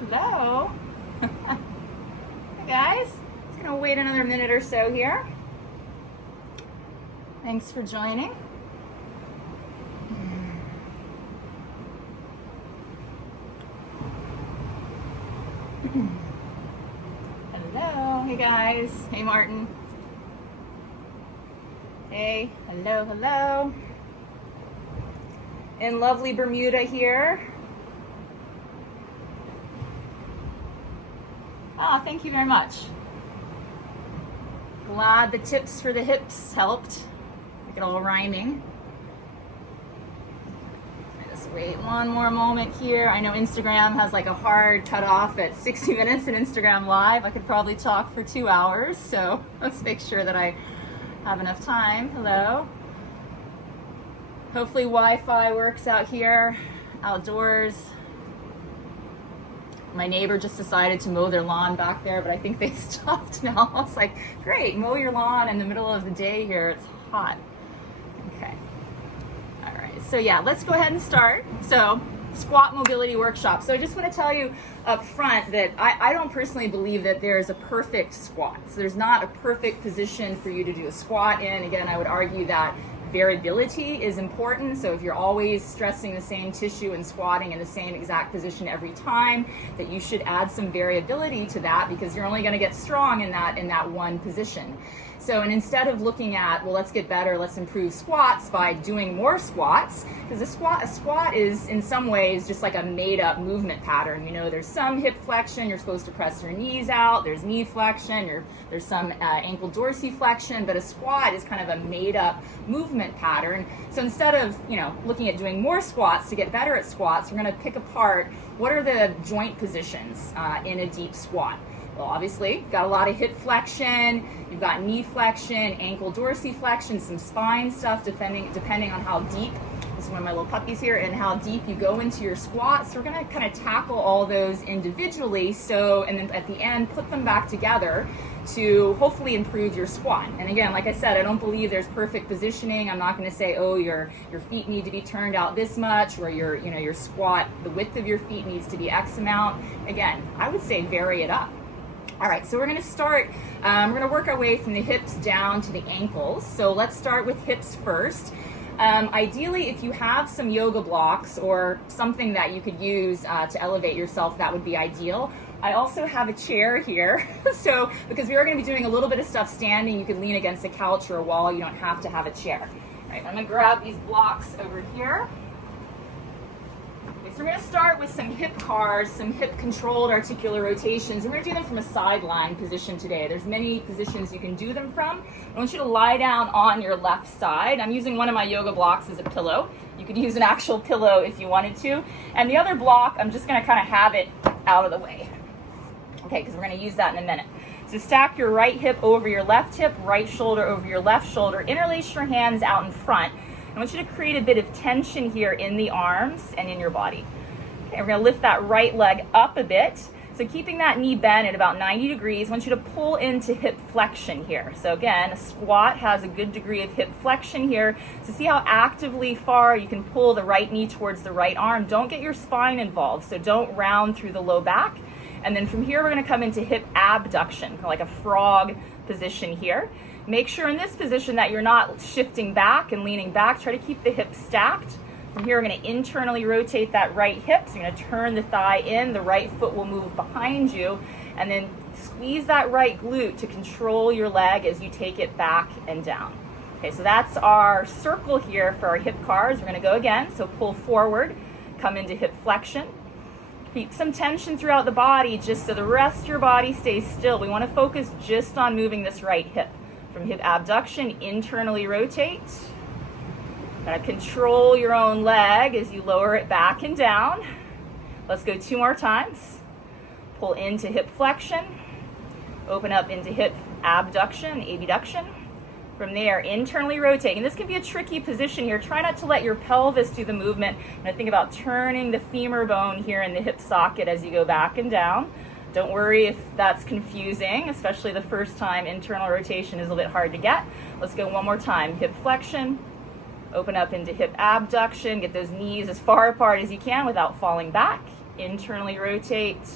Hello. Hey guys. Just gonna wait another minute or so here. Thanks for joining. Hello. Hey guys. Hey Martin. Hey. Hello. Hello. In lovely Bermuda here. Ah, thank you very much. Glad the tips for the hips helped. Make it all rhyming. Just wait one more moment here. I know Instagram has like a hard cutoff at 60 minutes in Instagram Live. I could probably talk for 2 hours, so let's make sure that I have enough time. Hello. Hopefully Wi-Fi works out here, outdoors. My neighbor just decided to mow their lawn back there, but I think they stopped now. I was like, great, mow your lawn in the middle of the day here. It's hot. Okay. All right. So yeah, let's go ahead and start. So squat mobility workshop. So I just want to tell you up front that I don't personally believe that there is a perfect squat. So there's not a perfect position for you to do a squat in. Again, I would argue that variability is important. So if you're always stressing the same tissue and squatting in the same exact position every time, that you should add some variability to that, because you're only going to get strong in that one position. So, and instead of looking at, well, let's get better, let's improve squats by doing more squats, because a squat is in some ways just like a made up movement pattern. You know, there's some hip flexion, you're supposed to press your knees out, there's knee flexion, there's some ankle dorsiflexion, but a squat is kind of a made up movement pattern. So instead of, looking at doing more squats to get better at squats, we're going to pick apart what are the joint positions in a deep squat. Well, obviously, you've got a lot of hip flexion, you've got knee flexion, ankle dorsiflexion, some spine stuff, depending on how deep, this is one of my little puppies here, and how deep you go into your squat. So we're going to kind of tackle all those individually, and then at the end, put them back together to hopefully improve your squat. And again, like I said, I don't believe there's perfect positioning. I'm not going to say, oh, your feet need to be turned out this much, or your squat, the width of your feet needs to be X amount. Again, I would say vary it up. All right, so we're going to start, we're going to work our way from the hips down to the ankles. So let's start with hips first. Ideally, if you have some yoga blocks or something that you could use to elevate yourself, that would be ideal. I also have a chair here, so because we are going to be doing a little bit of stuff standing, you can lean against a couch or a wall. You don't have to have a chair. All right, I'm going to grab these blocks over here. So we're going to start with some hip cars, some hip controlled articular rotations. We're going to do them from a sideline position today. There's many positions you can do them from. I want you to lie down on your left side. I'm using one of my yoga blocks as a pillow. You could use an actual pillow if you wanted to. And the other block, I'm just going to kind of have it out of the way. Okay, because we're going to use that in a minute. So stack your right hip over your left hip, right shoulder over your left shoulder. Interlace your hands out in front. I want you to create a bit of tension here in the arms and in your body. Okay, we're going to lift that right leg up a bit. So keeping that knee bent at about 90 degrees, I want you to pull into hip flexion here. So again, a squat has a good degree of hip flexion here. So see how actively far you can pull the right knee towards the right arm. Don't get your spine involved, so don't round through the low back. And then from here, we're going to come into hip abduction, kind of like a frog position here. Make sure in this position that you're not shifting back and leaning back. Try to keep the hips stacked. From here, we're going to internally rotate that right hip. So you're going to turn the thigh in. The right foot will move behind you. And then squeeze that right glute to control your leg as you take it back and down. Okay, so that's our circle here for our hip cars. We're going to go again. So pull forward, come into hip flexion. Keep some tension throughout the body just so the rest of your body stays still. We want to focus just on moving this right hip. From hip abduction, internally rotate. Gotta control your own leg as you lower it back and down. Let's go 2 more times. Pull into hip flexion. Open up into hip abduction, abduction. From there, internally rotate. And this can be a tricky position here. Try not to let your pelvis do the movement. And think about turning the femur bone here in the hip socket as you go back and down. Don't worry if that's confusing, especially the first time. Internal rotation is a little bit hard to get. Let's go one more time. Hip flexion, open up into hip abduction, get those knees as far apart as you can without falling back. internally rotate,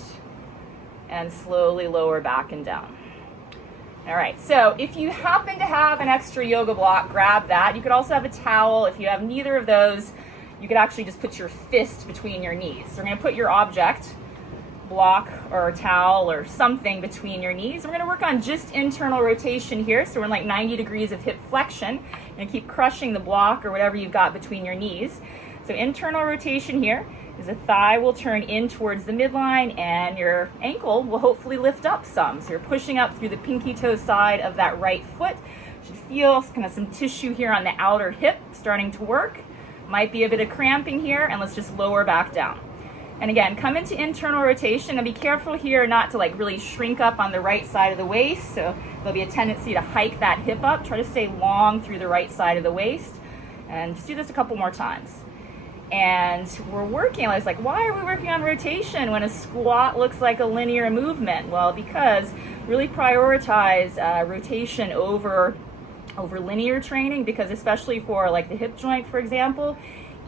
and slowly lower back and down. All right, so if you happen to have an extra yoga block, grab that. You could also have a towel. If you have neither of those, you could actually just put your fist between your knees. So we're gonna put your object, block or a towel or something between your knees. We're gonna work on just internal rotation here. So we're in like 90 degrees of hip flexion. You're gonna keep crushing the block or whatever you've got between your knees. So internal rotation here is the thigh will turn in towards the midline and your ankle will hopefully lift up some. So you're pushing up through the pinky toe side of that right foot. You should feel kind of some tissue here on the outer hip starting to work. Might be a bit of cramping here, and let's just lower back down. And again, come into internal rotation and be careful here not to like really shrink up on the right side of the waist. So there'll be a tendency to hike that hip up. Try to stay long through the right side of the waist. And just do this a couple more times. And we're working, I was like, why are we working on rotation when a squat looks like a linear movement? Well, because really prioritize rotation over linear training, because especially for like the hip joint, for example,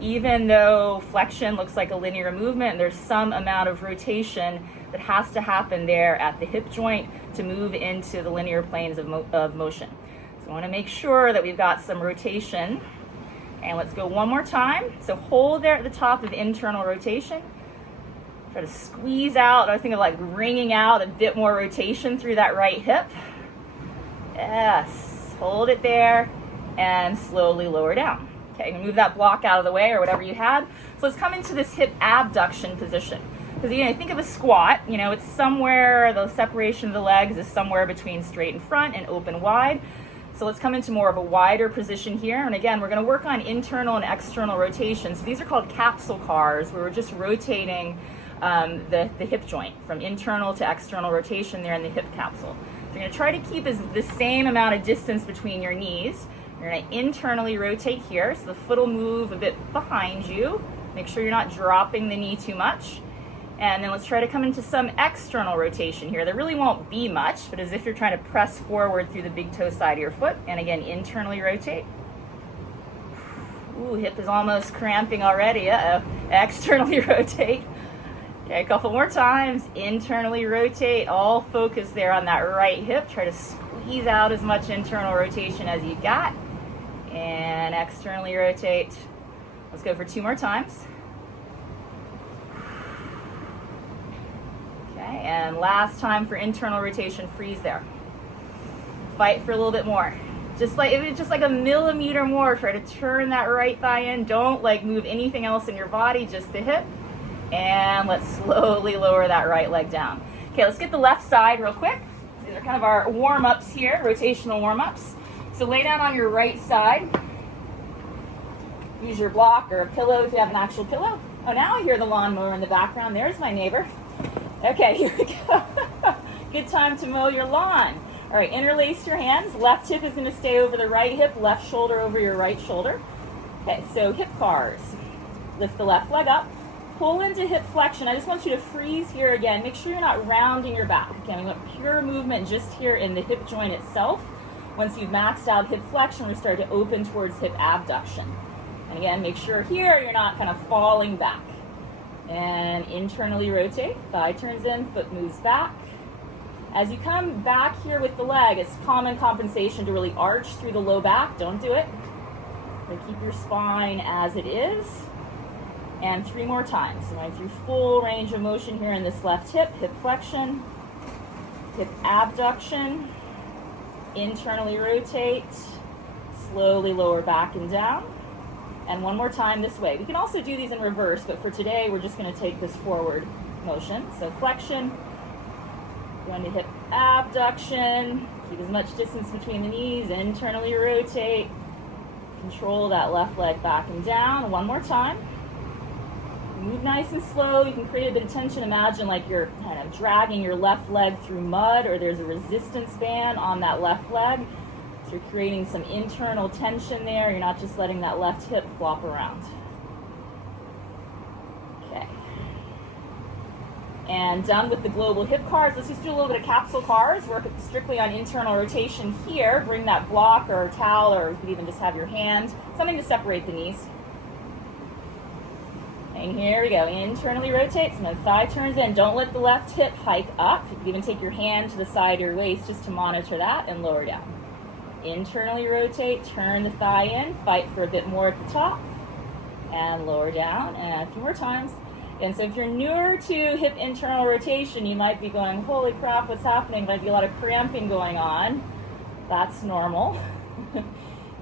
even though flexion looks like a linear movement, there's some amount of rotation that has to happen there at the hip joint to move into the linear planes of motion. So I want to make sure that we've got some rotation. And let's go one more time. So hold there at the top of internal rotation. Try to squeeze out. I was thinking of like wringing out a bit more rotation through that right hip. Yes, hold it there and slowly lower down. Okay, move that block out of the way or whatever you had. So let's come into this hip abduction position. Because you know, think of a squat, you know, it's somewhere, the separation of the legs is somewhere between straight in front and open wide. So let's come into more of a wider position here. And again, we're going to work on internal and external rotation. So these are called capsule cars, where we're just rotating the hip joint from internal to external rotation there in the hip capsule. So you're going to try to keep the same amount of distance between your knees. You're going to internally rotate here, so the foot will move a bit behind you. Make sure you're not dropping the knee too much. And then let's try to come into some external rotation here. There really won't be much, but as if you're trying to press forward through the big toe side of your foot. And again, internally rotate. Ooh, hip is almost cramping already. Uh-oh. Externally rotate. Okay, a couple more times. Internally rotate. All focus there on that right hip. Try to squeeze out as much internal rotation as you got. And externally rotate. Let's go for 2 more times. Okay, and last time for internal rotation, freeze there. Fight for a little bit more. Just like, if it's just like a millimeter more, try to turn that right thigh in. Don't like move anything else in your body, just the hip. And let's slowly lower that right leg down. Okay, let's get the left side real quick. These are kind of our warm-ups here, rotational warm-ups. So lay down on your right side. Use your block or a pillow if you have an actual pillow. Oh, now I hear the lawnmower in the background. There's my neighbor. Okay, here we go. Good time to mow your lawn. All right, interlace your hands. Left hip is going to stay over the right hip, left shoulder over your right shoulder. Okay, so hip cars. Lift the left leg up. Pull into hip flexion. I just want you to freeze here again. Make sure you're not rounding your back. Okay, we want pure movement just here in the hip joint itself. Once you've maxed out hip flexion, we start to open towards hip abduction. And again, make sure here you're not kind of falling back. And internally rotate. Thigh turns in, foot moves back. As you come back here with the leg, it's common compensation to really arch through the low back. Don't do it. But keep your spine as it is. And 3 more times. So going through full range of motion here in this left hip. Hip flexion, hip abduction, internally rotate, slowly lower back and down. And 1 more time this way. We can also do these in reverse, but for today, we're just going to take this forward motion. So flexion, going to hip abduction, keep as much distance between the knees, internally rotate, control that left leg back and down. 1 more time. Move nice and slow. You can create a bit of tension. Imagine like you're kind of dragging your left leg through mud, or there's a resistance band on that left leg. So you're creating some internal tension there. You're not just letting that left hip flop around. Okay. And done with the global hip cars. Let's just do a little bit of capsule cars. Work strictly on internal rotation here. Bring that block or towel, or you could even just have your hand. Something to separate the knees. And here we go. Internally rotate. So my thigh turns in. Don't let the left hip hike up. You can even take your hand to the side of your waist just to monitor that, and lower down. Internally rotate, turn the thigh in, fight for a bit more at the top, and lower down, and a few more times. And so if you're newer to hip internal rotation, you might be going, holy crap, what's happening? Might be a lot of cramping going on. That's normal.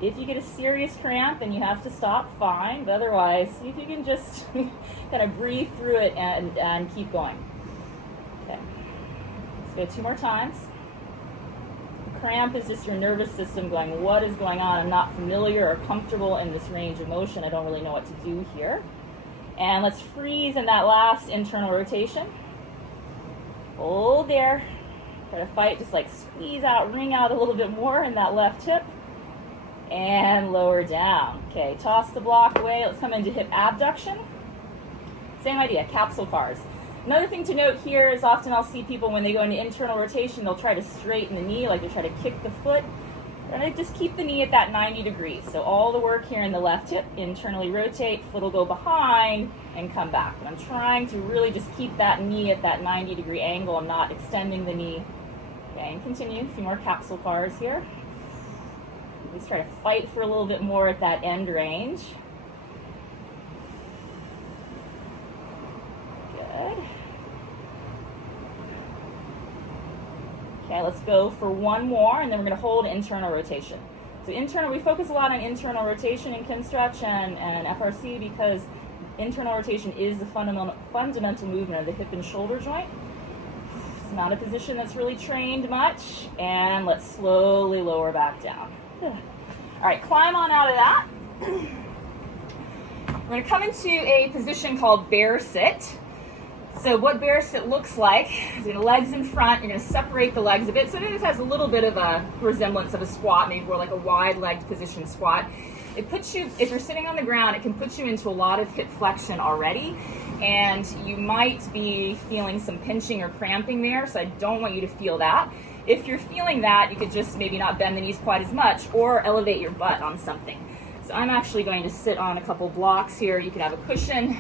If you get a serious cramp and you have to stop, fine, but otherwise, if you can just kind of breathe through it and keep going. Okay, let's go 2 more times. Cramp is just your nervous system going, what is going on? I'm not familiar or comfortable in this range of motion. I don't really know what to do here. And let's freeze in that last internal rotation. Hold there. Try to fight, just like squeeze out, wring out a little bit more in that left hip. And lower down. Okay, toss the block away. Let's come into hip abduction. Same idea, capsule cars. Another thing to note here is often I'll see people when they go into internal rotation, they'll try to straighten the knee, like they try to kick the foot. And I just keep the knee at that 90 degrees. So all the work here in the left hip, internally rotate, foot will go behind and come back. But I'm trying to really just keep that knee at that 90-degree angle. I'm not extending the knee. Okay, and continue. A few more capsule cars here. Let's try to fight for a little bit more at that end range. Good. Okay, let's go for 1 more, and then we're going to hold internal rotation. So internal, we focus a lot on internal rotation in Kinstretch and FRC because internal rotation is the fundamental movement of the hip and shoulder joint. It's not a position that's really trained much, and let's slowly lower back down. All right, climb on out of that. We're going to come into a position called bear sit. So what bear sit looks like is your legs in front. You're going to separate the legs a bit. So this has a little bit of a resemblance of a squat, maybe more like a wide-legged position squat. It puts you, if you're sitting on the ground, it can put you into a lot of hip flexion already, and you might be feeling some pinching or cramping there, so I don't want you to feel that. If you're feeling that, you could just maybe not bend the knees quite as much or elevate your butt on something. So I'm actually going to sit on a couple blocks here. You could have a cushion.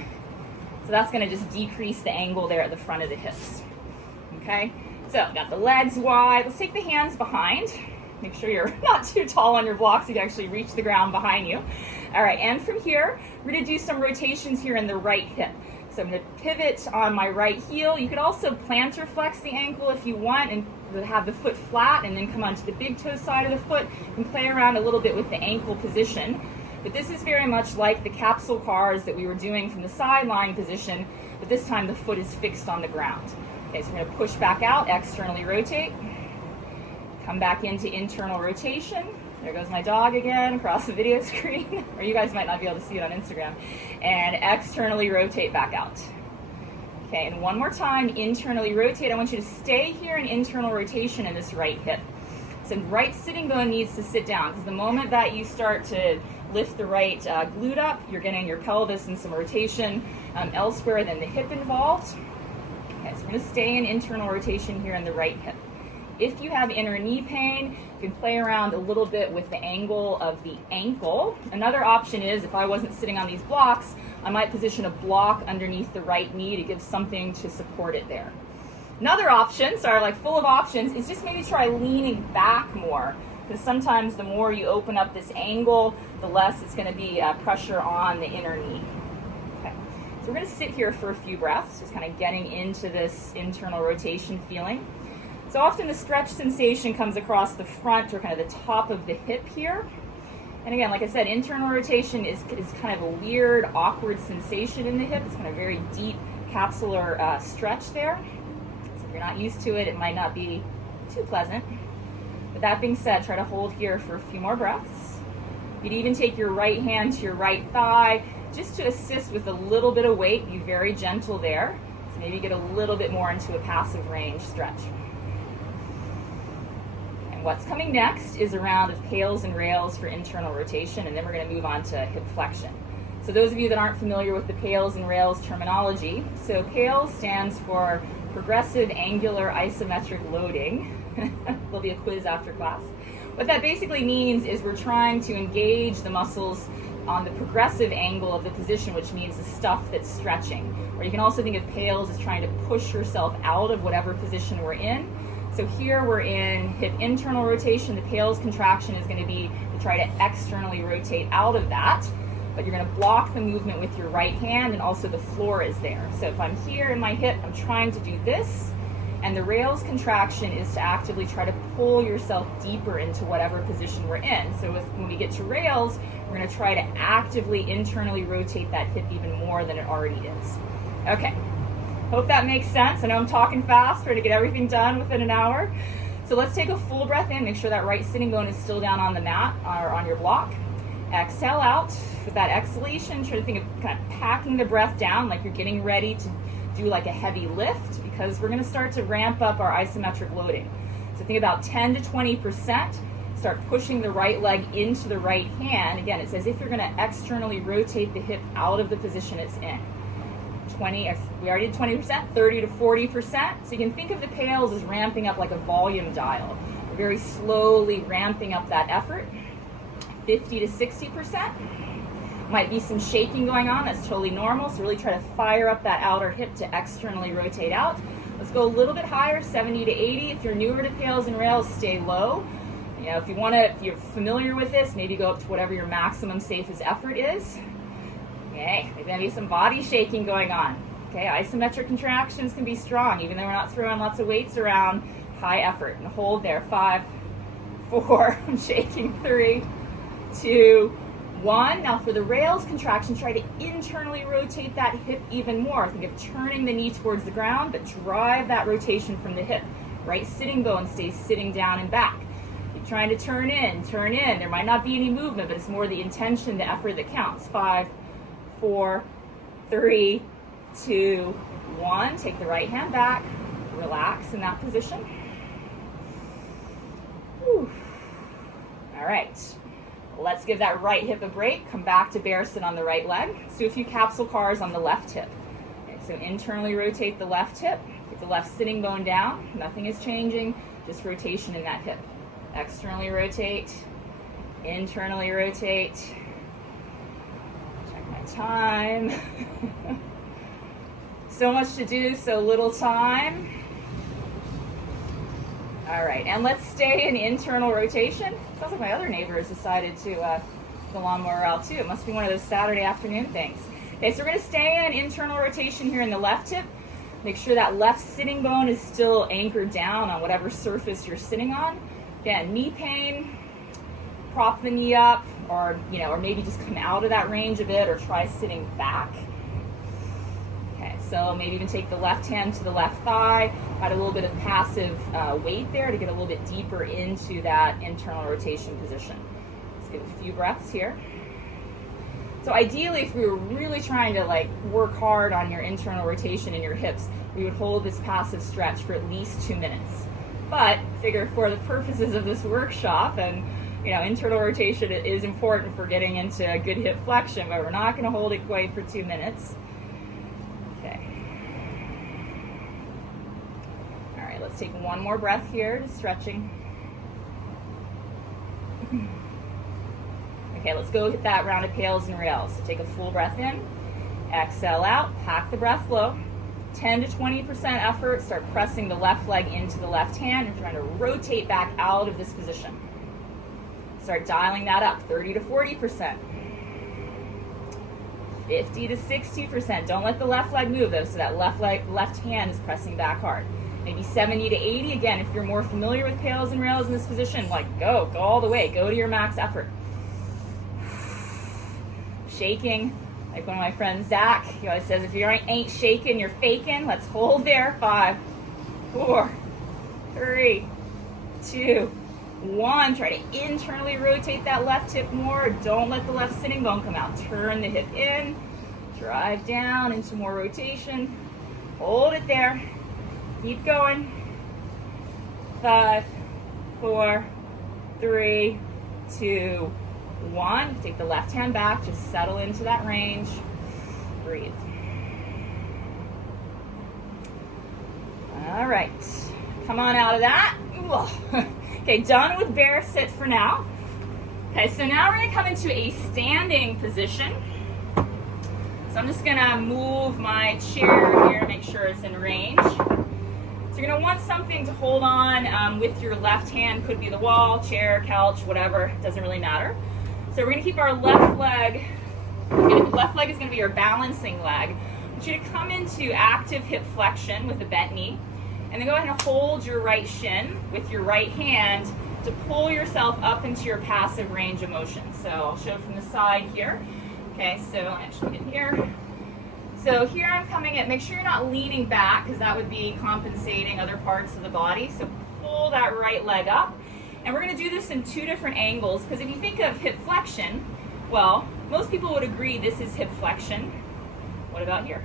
So that's going to just decrease the angle there at the front of the hips. Okay, so got the legs wide. Let's take the hands behind. Make sure you're not too tall on your blocks so you can actually reach the ground behind you. All right, and from here, we're going to do some rotations here in the right hip. So I'm going to pivot on my right heel. You could also plantar flex the ankle if you want and have the foot flat and then come onto the big toe side of the foot and play around a little bit with the ankle position. But this is very much like the capsule cars that we were doing from the sideline position, but this time the foot is fixed on the ground. Okay, so we're going to push back out, externally rotate, come back into internal rotation. There goes my dog again across the video screen, or you guys might not be able to see it on Instagram. And externally rotate back out. Okay, and one more time, internally rotate. I want you to stay here in internal rotation in this right hip. So right sitting bone needs to sit down, because the moment that you start to lift the right glute up, you're getting your pelvis and some rotation elsewhere than the hip involved. Okay, so we're going to stay in internal rotation here in the right hip. If you have inner knee pain, you can play around a little bit with the angle of the ankle. Another option is, if I wasn't sitting on these blocks, I might position a block underneath the right knee to give something to support it there. Another option, sorry, like full of options, is just maybe try leaning back more, because sometimes the more you open up this angle, the less it's going to be pressure on the inner knee. Okay, so we're going to sit here for a few breaths, just kind of getting into this internal rotation feeling. So often the stretch sensation comes across the front or kind of the top of the hip here. And again, like I said, internal rotation is kind of a weird, awkward sensation in the hip. It's kind of very deep capsular stretch there. So if you're not used to it, it might not be too pleasant. But that being said, try to hold here for a few more breaths. You'd even take your right hand to your right thigh just to assist with a little bit of weight. Be very gentle there. So maybe get a little bit more into a passive range stretch. And what's coming next is a round of pails and rails for internal rotation, and then we're going to move on to hip flexion. So those of you that aren't familiar with the pails and rails terminology, so PAIL stands for Progressive Angular Isometric Loading. There'll be a quiz after class. What that basically means is we're trying to engage the muscles on the progressive angle of the position, which means the stuff that's stretching. Or you can also think of PALS as trying to push yourself out of whatever position we're in. So here we're in hip internal rotation. The PALS contraction is going to be to try to externally rotate out of that, but you're going to block the movement with your right hand, and also the floor is there. So if I'm here in my hip, I'm trying to do this, and the rails contraction is to actively try to pull yourself deeper into whatever position we're in. So when we get to rails, we're going to try to actively internally rotate that hip even more than it already is. Okay, hope that makes sense. I know I'm talking fast, trying to get everything done within an hour. So let's take a full breath in, make sure that right sitting bone is still down on the mat or on your block. Exhale out. With that exhalation, try to think of kind of packing the breath down like you're getting ready to do like a heavy lift, because we're going to start to ramp up our isometric loading. So think about 10 to 20%. Start pushing the right leg into the right hand. Again, it's as if you're going to externally rotate the hip out of the position it's in. 20, we already did 20%, 30 to 40%. So you can think of the PALS as ramping up like a volume dial. We're very slowly ramping up that effort. 50 to 60%. Might be some shaking going on, that's totally normal. So really try to fire up that outer hip to externally rotate out. Let's go a little bit higher, 70 to 80. If you're newer to PALS and rails, stay low. You know, if you're familiar with this, maybe go up to whatever your maximum safest effort is. Okay, there's gonna be some body shaking going on. Okay, isometric contractions can be strong, even though we're not throwing lots of weights around. High effort, and hold there. 5, 4, I'm shaking. 3, 2, 1. Now for the rails contraction, try to internally rotate that hip even more. Think of turning the knee towards the ground, but drive that rotation from the hip. Right sitting bone stays sitting down and back. Keep trying to turn in. There might not be any movement, but it's more the intention, the effort that counts. 5, 4, 3, 2, 1. Take the right hand back. Relax in that position. Whew. All right. Let's give that right hip a break. Come back to bear sit on the right leg. Let's do a few capsule cars on the left hip. Okay, so internally rotate the left hip. Get the left sitting bone down. Nothing is changing, just rotation in that hip. Externally rotate. Internally rotate. Check my time. So much to do, so little time. All right, and let's stay in internal rotation. Sounds like my other neighbor has decided to the lawnmower out too. It must be one of those Saturday afternoon things. Okay, so we're gonna stay in internal rotation here in the left hip. Make sure that left sitting bone is still anchored down on whatever surface you're sitting on. Again, knee pain, prop the knee up, or maybe just come out of that range a bit, or try sitting back. Okay, so maybe even take the left hand to the left thigh. Add a little bit of passive weight there to get a little bit deeper into that internal rotation position. Let's give a few breaths here. So ideally, if we were really trying to work hard on your internal rotation in your hips, we would hold this passive stretch for at least 2 minutes. But figure for the purposes of this workshop, and internal rotation is important for getting into a good hip flexion, but we're not going to hold it quite for 2 minutes. Okay. All right, let's take one more breath here, just stretching. Okay, let's go hit that round of PALS and rails. So take a full breath in, exhale out, pack the breath low. 10 to 20% effort, start pressing the left leg into the left hand and trying to rotate back out of this position. Start dialing that up, 30 to 40%. 50 to 60%. Don't let the left leg move though, so that left hand is pressing back hard. Maybe 70 to 80. Again, if you're more familiar with PALS and rails in this position, go all the way, go to your max effort. Shaking, like one of my friends, Zach, he always says, if you ain't shaking, you're faking. Let's hold there. 5, 4, 3, 2, 1. Try to internally rotate that left hip more. Don't let the left sitting bone come out. Turn the hip in, drive down into more rotation. Hold it there. Keep going. 5, 4, 3, 2, 1. Take the left hand back, just settle into that range. Breathe. All right, come on out of that. Okay, done with bear sit for now. Okay, so now we're gonna come into a standing position. So I'm just gonna move my chair here to make sure it's in range. So you're gonna want something to hold on with your left hand. Could be the wall, chair, couch, whatever, doesn't really matter. So we're gonna keep our left leg is gonna be your balancing leg. I want you to come into active hip flexion with a bent knee, and then go ahead and hold your right shin with your right hand to pull yourself up into your passive range of motion. So I'll show from the side here. Okay, so actually get here. So here I'm coming in, make sure you're not leaning back because that would be compensating other parts of the body. So pull that right leg up. And we're gonna do this in two different angles because if you think of hip flexion, well, most people would agree this is hip flexion. What about here?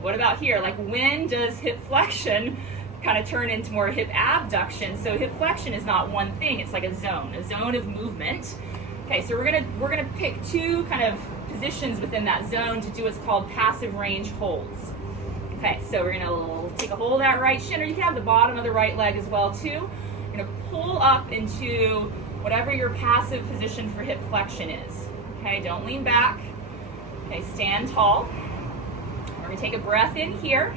What about here? Like when does hip flexion kind of turn into more hip abduction? So hip flexion is not one thing, it's like a zone of movement. Okay, so we're gonna pick two kind of positions within that zone to do what's called passive range holds. Okay, so we're gonna take a hold of that right shin, or you can have the bottom of the right leg as well too. You're gonna pull up into whatever your passive position for hip flexion is. Okay, don't lean back. Okay, stand tall. We're gonna take a breath in here.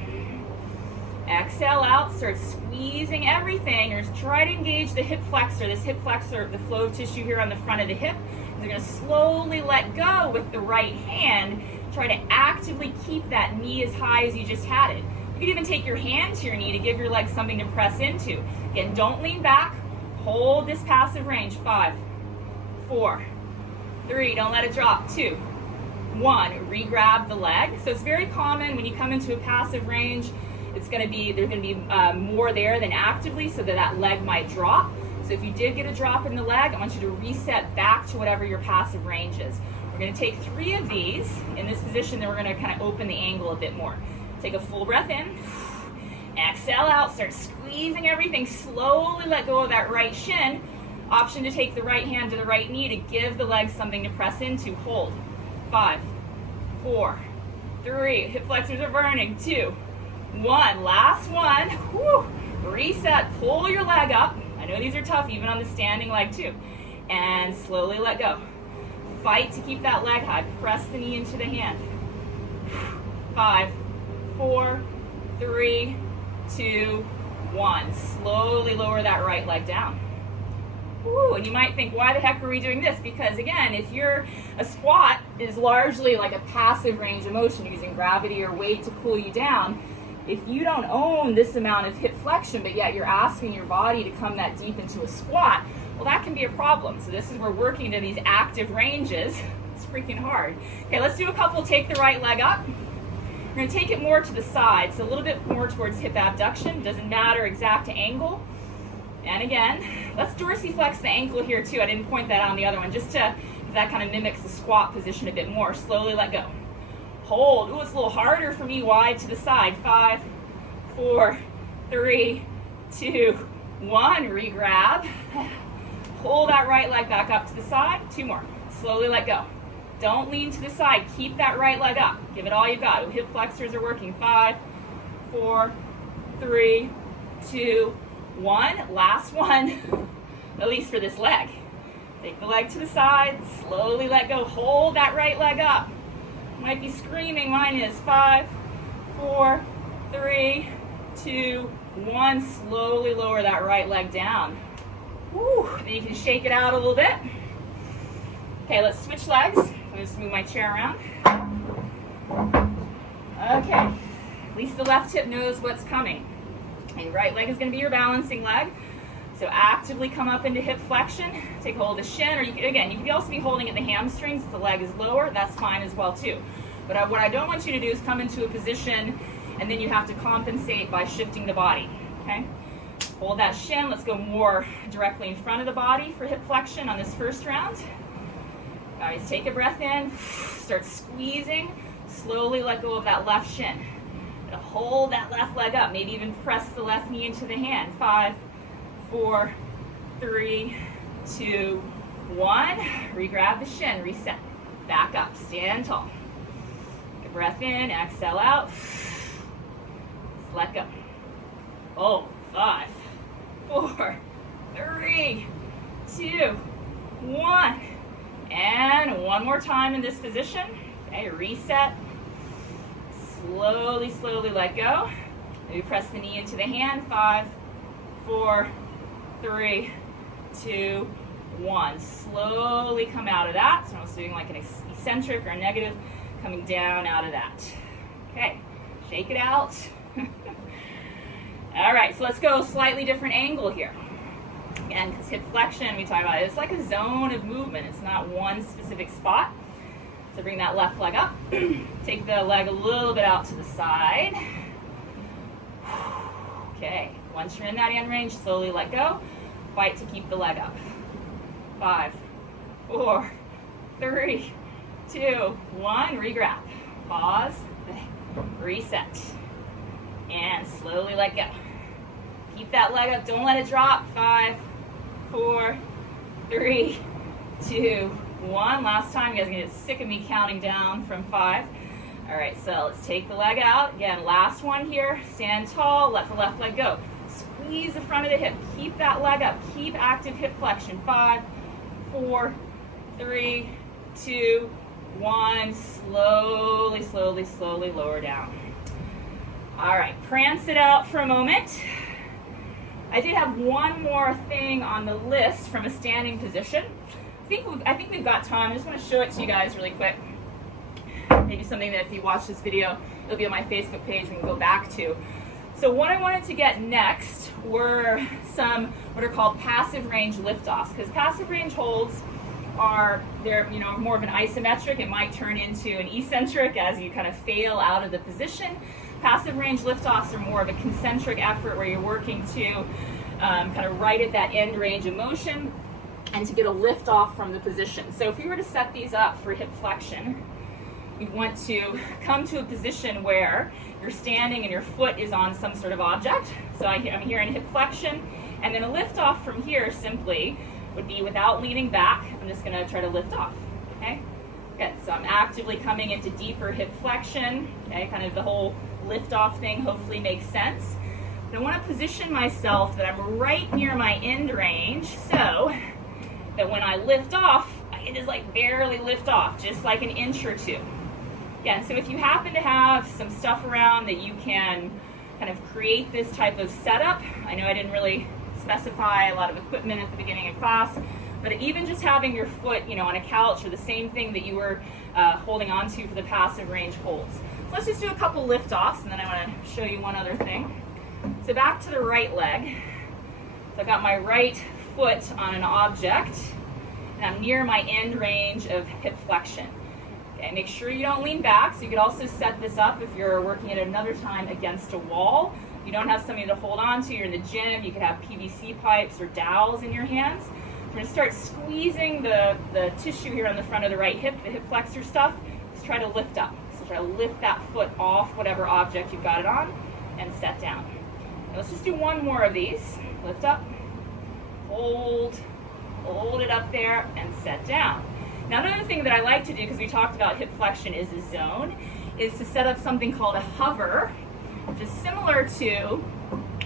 Exhale out, start squeezing everything. You're just try to engage the hip flexor, the flow of tissue here on the front of the hip. You're gonna slowly let go with the right hand. Try to actively keep that knee as high as you just had it. You could even take your hand to your knee to give your leg something to press into. Again, don't lean back. Hold this passive range. 5, 4, 3, don't let it drop. 2, 1, re-grab the leg. So it's very common when you come into a passive range, there's going to be more there than actively, so that leg might drop. So if you did get a drop in the leg, I want you to reset back to whatever your passive range is. We're going to take 3 of these in this position, then we're going to kind of open the angle a bit more. Take a full breath in, exhale out, start squeezing everything, slowly let go of that right shin. Option to take the right hand to the right knee to give the leg something to press into. Hold. 5, 4, 3, hip flexors are burning. 2, 1, last one. Whew. Reset, pull your leg up. I know these are tough even on the standing leg too. And slowly let go. Fight to keep that leg high. Press the knee into the hand. 5, 4, 3, 2, 1. Slowly lower that right leg down. Ooh, and you might think, why the heck are we doing this? Because again, if a squat is largely like a passive range of motion, using gravity or weight to pull you down. If you don't own this amount of hip flexion, but yet you're asking your body to come that deep into a squat, well, that can be a problem. So this is where working to these active ranges, it's freaking hard. Okay, let's do a couple. Take the right leg up. We're gonna take it more to the side, so a little bit more towards hip abduction. Doesn't matter exact angle. And again, let's dorsiflex the ankle here too. I didn't point that out on the other one, just to, that kind of mimics the squat position a bit more. Slowly let go. Hold. Ooh, it's a little harder for me, wide to the side. 5, 4, 3, 2, 1. Re-grab. Pull that right leg back up to the side. 2 more. Slowly let go. Don't lean to the side. Keep that right leg up. Give it all you've got. Ooh, hip flexors are working. 5, 4, 3, 2, 1. Last one, at least for this leg. Take the leg to the side. Slowly let go. Hold that right leg up. Might be screaming, mine is. 5, 4, 3, 2, 1. Slowly lower that right leg down. Woo. Then you can shake it out a little bit. Okay, let's switch legs. I'm just move my chair around. Okay, at least the left hip knows what's coming. And right leg is going to be your balancing leg. So actively come up into hip flexion, take hold of the shin, or you could also be holding at the hamstrings if the leg is lower. That's fine as well too. But what I don't want you to do is come into a position and then you have to compensate by shifting the body. Okay? Hold that shin. Let's go more directly in front of the body for hip flexion on this first round. Guys, take a breath in, start squeezing, slowly let go of that left shin. Hold that left leg up, maybe even press the left knee into the hand. 5, 4, 3, 2, 1. Re-grab the shin, reset. Back up, stand tall. Take a breath in, exhale out. Let go. Oh, 5, 4, 3, 2, 1. And one more time in this position. Okay, reset. Slowly, slowly let go. Maybe press the knee into the hand. 5, 4, 3, 2, 1. Slowly come out of that. So I'm also doing like an eccentric or a negative, coming down out of that. Okay, shake it out. All right, so let's go slightly different angle here. Again, because hip flexion, we talk about it, it's like a zone of movement. It's not one specific spot. So bring that left leg up. Take the leg a little bit out to the side. Okay, once you're in that end range, slowly let go. Fight to keep the leg up. 5, 4, 3, 2, 1. Regrab. Pause. Reset. And slowly let go. Keep that leg up. Don't let it drop. 5, 4, 3, 2, 1. Last time. You guys are going to get sick of me counting down from 5. All right, so let's take the leg out. Again, last one here. Stand tall. Let the left leg go. Squeeze the front of the hip. Keep that leg up. Keep active hip flexion. 5, 4, 3, 2, 1. Slowly, slowly, slowly lower down. All right, prance it out for a moment. I did have one more thing on the list from a standing position. I think we've got time. I just want to show it to you guys really quick. Maybe something that if you watch this video, it'll be on my Facebook page we can go back to. So what I wanted to get next were some what are called passive range liftoffs, because passive range holds they're more of an isometric. It might turn into an eccentric as you kind of fail out of the position. Passive range liftoffs are more of a concentric effort where you're working to kind of right at that end range of motion and to get a lift off from the position. So if you were to set these up for hip flexion, you'd want to come to a position where you're standing and your foot is on some sort of object. So I'm here in hip flexion, and then a lift off from here simply would be without leaning back. I'm just going to try to lift off. Okay? Good. So I'm actively coming into deeper hip flexion. Okay, kind of the whole lift off thing hopefully makes sense. But I want to position myself that I'm right near my end range so that when I lift off, I can just like barely lift off, just like an inch or two. Yeah, and so if you happen to have some stuff around that you can kind of create this type of setup, I know I didn't really specify a lot of equipment at the beginning of class, but even just having your foot, on a couch or the same thing that you were holding on to for the passive range holds. So let's just do a couple lift offs, and then I want to show you one other thing. So back to the right leg. So I've got my right foot on an object, and I'm near my end range of hip flexion. Okay, make sure you don't lean back. So you could also set this up if you're working at another time against a wall. If you don't have something to hold on to, you're in the gym, you could have PVC pipes or dowels in your hands. We're going to start squeezing the tissue here on the front of the right hip, the hip flexor stuff. Just try to lift up. So try to lift that foot off whatever object you've got it on and set down. Now let's just do one more of these. Lift up, hold it up there, and set down. Now another thing that I like to do, because we talked about hip flexion is a zone, is to set up something called a hover, which is similar to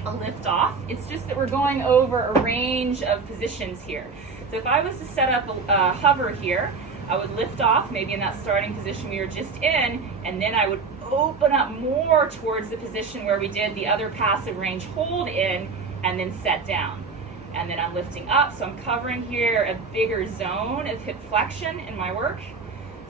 a lift off. It's just that we're going over a range of positions here. So if I was to set up a hover here, I would lift off, maybe in that starting position we were just in, and then I would open up more towards the position where we did the other passive range hold in, and then set down. And then I'm lifting up, so I'm covering here a bigger zone of hip flexion in my work.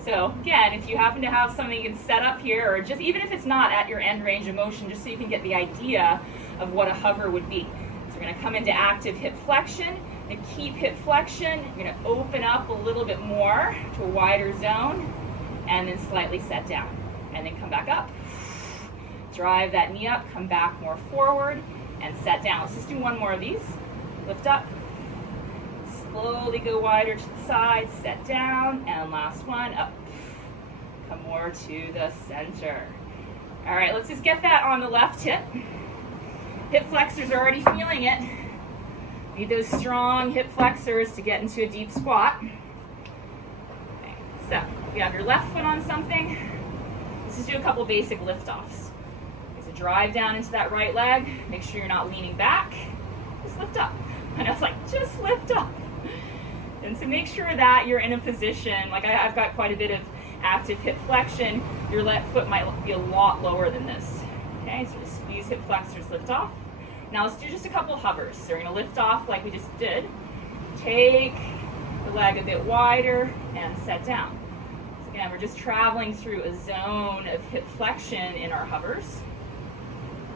So again, if you happen to have something you can set up here, or just even if it's not at your end range of motion, just so you can get the idea of what a hover would be. So we're going to come into active hip flexion and keep hip flexion. You're going to open up a little bit more to a wider zone, and then slightly set down, and then come back up. Drive that knee up, come back more forward, and set down. Let's just do one more of these. Lift up, slowly go wider to the side, set down, and last one, up. Come more to the center. All right, let's just get that on the left hip. Hip flexors are already feeling it. Need those strong hip flexors to get into a deep squat. Okay, so if you have your left foot on something, let's just do a couple basic lift-offs. So drive down into that right leg, make sure you're not leaning back, just lift up. And I was like, just lift up. And so make sure that you're in a position, like I've got quite a bit of active hip flexion, your left foot might be a lot lower than this. Okay, so just squeeze hip flexors, lift off. Now let's do just a couple hovers. So we're gonna lift off like we just did. Take the leg a bit wider and set down. So again, we're just traveling through a zone of hip flexion in our hovers.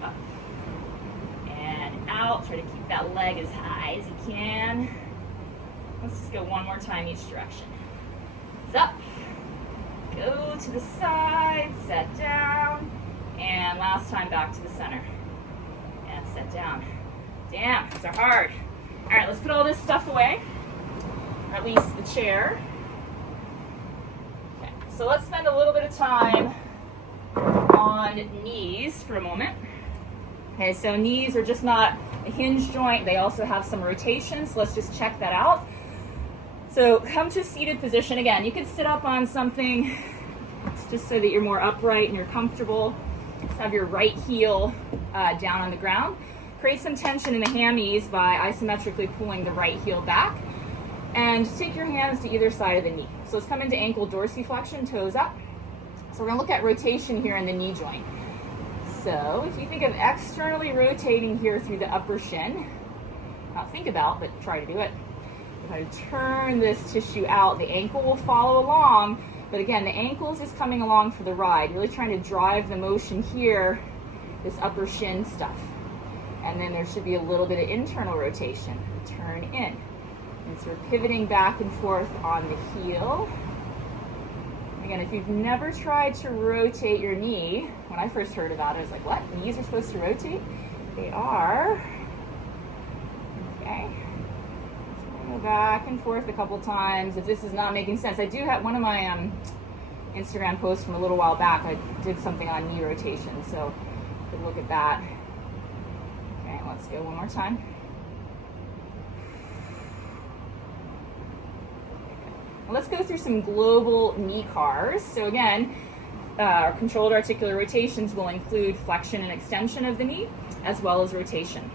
Up and out, try to keep that leg as high as you can. Let's just go one more time each direction. It's up, go to the side, set down, and last time back to the center. And set down. Damn, these are hard. All right, let's put all this stuff away, or at least the chair. Okay, so let's spend a little bit of time on knees for a moment. Okay, so knees are just not a hinge joint, they also have some rotation, so let's just check that out. So come to a seated position. Again, you can sit up on something just so that you're more upright and you're comfortable. Just have your right heel down on the ground. Create some tension in the hammies by isometrically pulling the right heel back. And just take your hands to either side of the knee. So let's come into ankle dorsiflexion, toes up. So we're gonna look at rotation here in the knee joint. So if you think of externally rotating here through the upper shin, not think about, but try to do it. We're going to turn this tissue out. The ankle will follow along, but again, the ankle is just coming along for the ride, really trying to drive the motion here, this upper shin stuff. And then there should be a little bit of internal rotation. Turn in. And so we're pivoting back and forth on the heel. Again, if you've never tried to rotate your knee, when I first heard about it, I was like, what? Knees are supposed to rotate? They are. Okay. Go back and forth a couple times. If this is not making sense, I do have one of my Instagram posts from a little while back. I did something on knee rotation, so you could look at that. Okay, let's go one more time. Well, let's go through some global knee cars. So again, our controlled articular rotations will include flexion and extension of the knee, as well as rotation.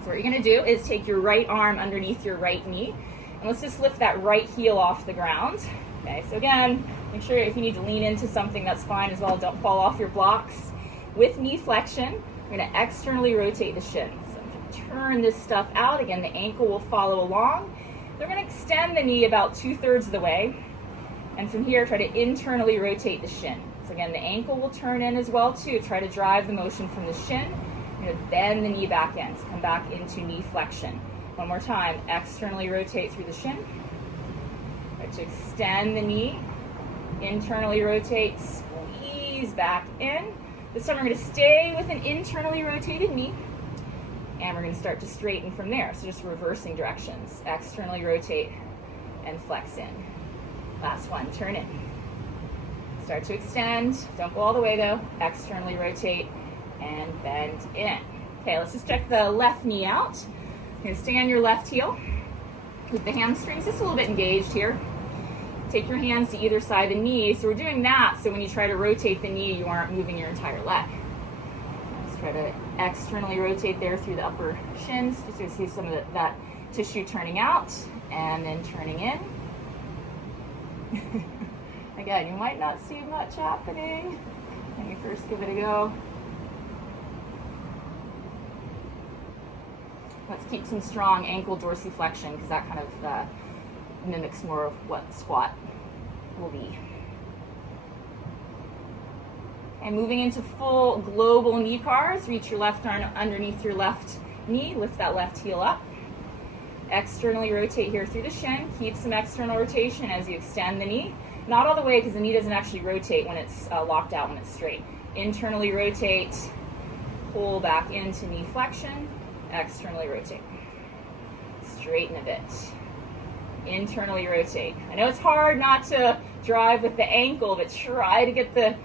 So what you're going to do is take your right arm underneath your right knee, and let's just lift that right heel off the ground. Okay, so again, make sure if you need to lean into something, that's fine as well. Don't fall off your blocks. With knee flexion, we're going to externally rotate the shin. So if you turn this stuff out, again, the ankle will follow along. We're going to extend the knee about 2/3 of the way, and from here, try to internally rotate the shin. So again, the ankle will turn in as well too. Try to drive the motion from the shin. You're going to bend the knee back in, so come back into knee flexion. One more time, externally rotate through the shin. Right, to extend the knee, internally rotate, squeeze back in. This time we're going to stay with an internally rotated knee, and we're going to start to straighten from there. So just reversing directions, externally rotate and flex in. Last one, turn in. Start to extend, don't go all the way though, externally rotate, and bend in. Okay, let's just check the left knee out. You're going to stay on your left heel. Keep the hamstrings just a little bit engaged here. Take your hands to either side of the knee. So we're doing that so when you try to rotate the knee, you aren't moving your entire leg. Let's try to externally rotate there through the upper shins, just to see some of that tissue turning out, and then turning in. Again, you might not see much happening when you first give it a go. Let's keep some strong ankle dorsiflexion because that kind of mimics more of what squat will be. And moving into full global knee cars, reach your left arm underneath your left knee, lift that left heel up. Externally rotate here through the shin, keep some external rotation as you extend the knee. Not all the way because the knee doesn't actually rotate when it's locked out when it's straight. Internally rotate, pull back into knee flexion, externally rotate. Straighten a bit. Internally rotate. I know it's hard not to drive with the ankle, but try to get the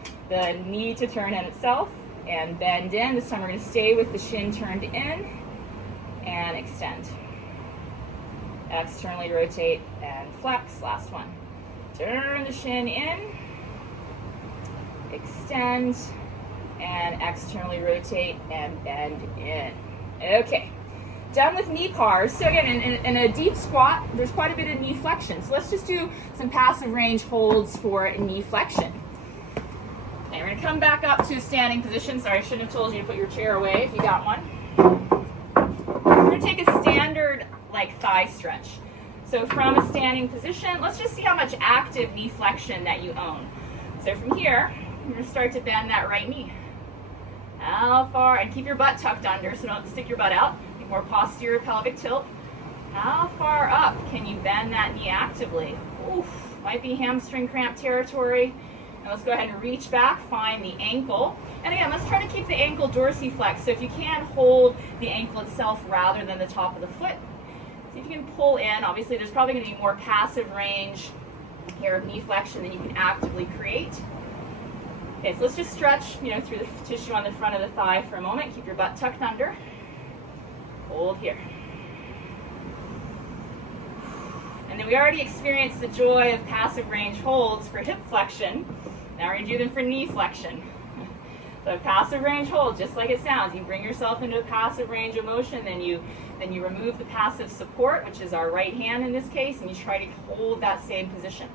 knee to turn in itself and bend in. This time we're going to stay with the shin turned in and extend. Externally rotate and flex. Last one. Turn the shin in, extend, and externally rotate and bend in. Okay, Done with knee cars. So again, in a deep squat, there's quite a bit of knee flexion. So let's just do some passive range holds for knee flexion. Okay, we're gonna come back up to a standing position. Sorry, I shouldn't have told you to put your chair away if you got one. We're gonna take a standard like thigh stretch. So from a standing position, let's just see how much active knee flexion that you own. So from here, you're gonna start to bend that right knee. How far, and keep your butt tucked under so don't stick your butt out. More posterior pelvic tilt. How far up can you bend that knee actively? Oof, might be hamstring cramp territory. And let's go ahead and reach back, find the ankle. And again, let's try to keep the ankle dorsiflex. So if you can, hold the ankle itself rather than the top of the foot. See if you can pull in. Obviously, there's probably going to be more passive range here of knee flexion than you can actively create. Okay, so let's just stretch, through the tissue on the front of the thigh for a moment. Keep your butt tucked under. Hold here. And then we already experienced the joy of passive range holds for hip flexion. Now we're going to do them for knee flexion. So passive range hold, just like it sounds. You bring yourself into a passive range of motion, then you remove the passive support, which is our right hand in this case, and you try to hold that same position.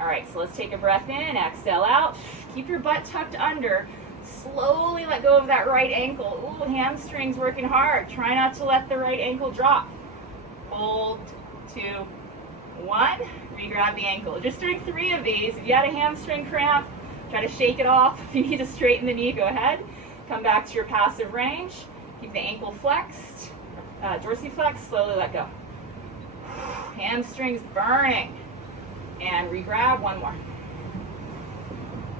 All right, so let's take a breath in, exhale out. Keep your butt tucked under. Slowly let go of that right ankle. Ooh, hamstrings working hard. Try not to let the right ankle drop. Hold, 2, 1. Re-grab the ankle. Just doing 3 of these. If you had a hamstring cramp, try to shake it off. If you need to straighten the knee, go ahead. Come back to your passive range. Keep the ankle flexed, dorsiflex. Slowly let go. Hamstrings burning. And re-grab, 1 more.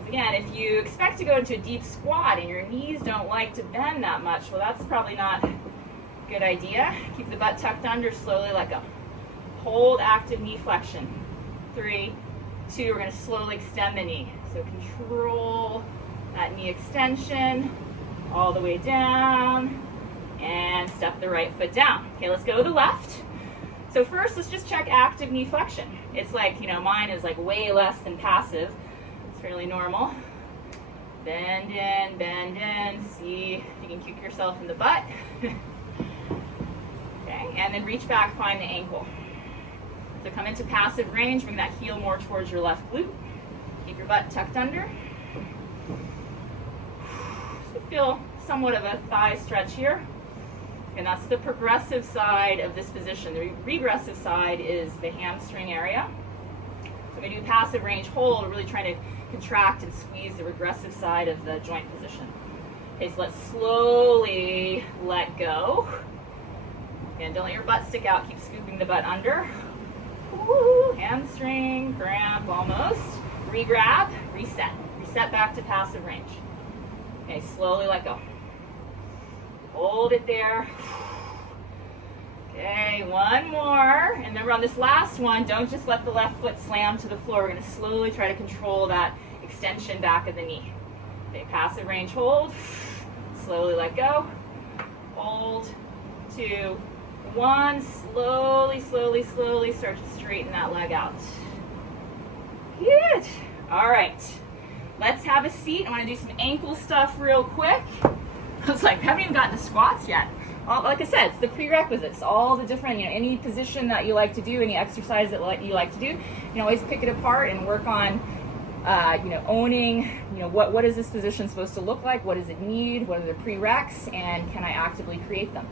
Again, if you expect to go into a deep squat and your knees don't like to bend that much, well, that's probably not a good idea. Keep the butt tucked under, slowly let go. Hold active knee flexion. 3, 2, we're going to slowly extend the knee. So control that knee extension all the way down and step the right foot down. Okay, let's go to the left. So first, let's just check active knee flexion. It's like, mine is like way less than passive. Fairly normal. Bend in, see if you can kick yourself in the butt. Okay, and then reach back, find the ankle. So come into passive range, bring that heel more towards your left glute. Keep your butt tucked under. So feel somewhat of a thigh stretch here. And that's the progressive side of this position. The regressive side is the hamstring area. So we do passive range hold, we're really trying to contract and squeeze the regressive side of the joint position. Okay, so let's slowly let go. And don't let your butt stick out, keep scooping the butt under. Ooh, hamstring, cramp, almost. Re-grab, reset. Reset back to passive range. Okay, slowly let go. Hold it there. Okay, 1 more. And remember on this last one, don't just let the left foot slam to the floor. We're going to slowly try to control that extension back of the knee. Okay, passive range hold. Slowly let go. Hold, 2, 1. Slowly start to straighten that leg out. Good. All right. Let's have a seat. I want to do some ankle stuff real quick. I was like, we haven't even gotten to squats yet. Well, like I said, it's the prerequisites, all the different, any position that you like to do, any exercise that you like to do, you can always pick it apart and work on, owning, what is this position supposed to look like? What does it need? What are the prereqs? And can I actively create them?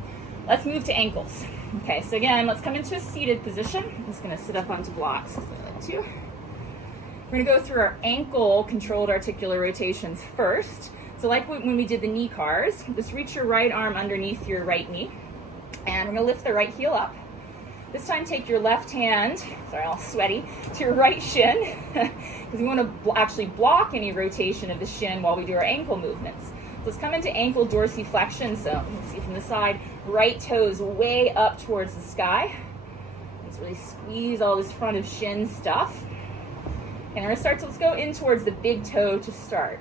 Let's move to ankles. Okay, so again, let's come into a seated position. I'm just going to sit up onto blocks. We're going to go through our ankle controlled articular rotations first. So like when we did the knee cars, just reach your right arm underneath your right knee, and we're going to lift the right heel up. This time take your left hand, sorry, all sweaty, to your right shin, because we want to actually block any rotation of the shin while we do our ankle movements. So let's come into ankle dorsiflexion, so you can see from the side, right toes way up towards the sky. Let's really squeeze all this front of shin stuff. And we're going to let's go in towards the big toe to start.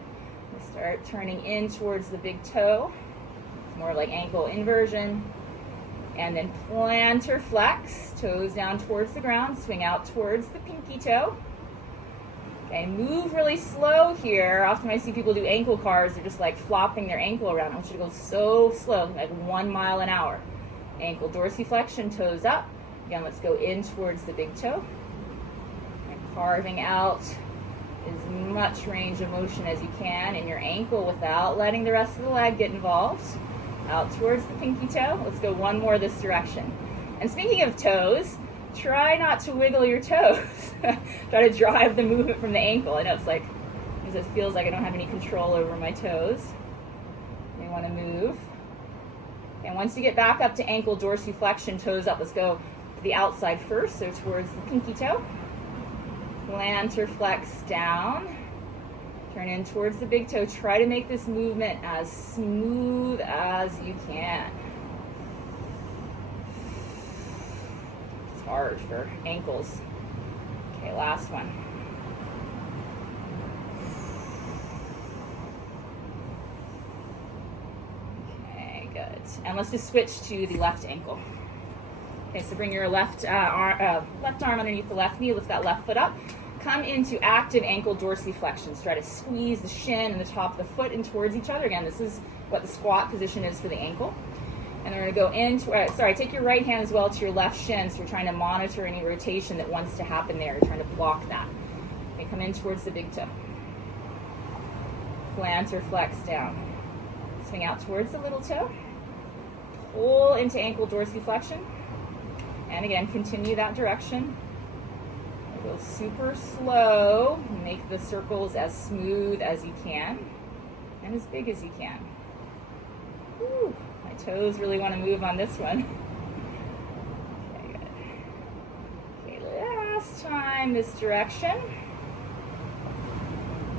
Start turning in towards the big toe. It's more like ankle inversion. And then plantar flex, toes down towards the ground, swing out towards the pinky toe. Okay, move really slow here. Often I see people do ankle cars, they're just like flopping their ankle around. I want you to go so slow, like 1 mile an hour. Ankle dorsiflexion, toes up. Again, let's go in towards the big toe. And carving out as much range of motion as you can in your ankle without letting the rest of the leg get involved. Out towards the pinky toe. Let's go one more this direction. And speaking of toes, try not to wiggle your toes. Try to drive the movement from the ankle. I know it's like, because it feels like I don't have any control over my toes. You want to move. And once you get back up to ankle dorsiflexion, toes up, let's go to the outside first, so towards the pinky toe. Plantar flex down. Turn in towards the big toe. Try to make this movement as smooth as you can. It's hard for ankles. Okay, last one. Okay, good. And let's just switch to the left ankle. Okay, so bring your left arm underneath the left knee, lift that left foot up. Come into active ankle dorsiflexion. Try to squeeze the shin and the top of the foot in towards each other. Again, this is what the squat position is for the ankle. And we're going to go into, take your right hand as well to your left shin, so you're trying to monitor any rotation that wants to happen there. You're trying to block that. Okay, come in towards the big toe. Plantar flex down. Swing out towards the little toe. Pull into ankle dorsiflexion. And again, continue that direction. Go super slow. Make the circles as smooth as you can and as big as you can. Whew, my toes really want to move on this one. Okay, good. Okay, last time this direction.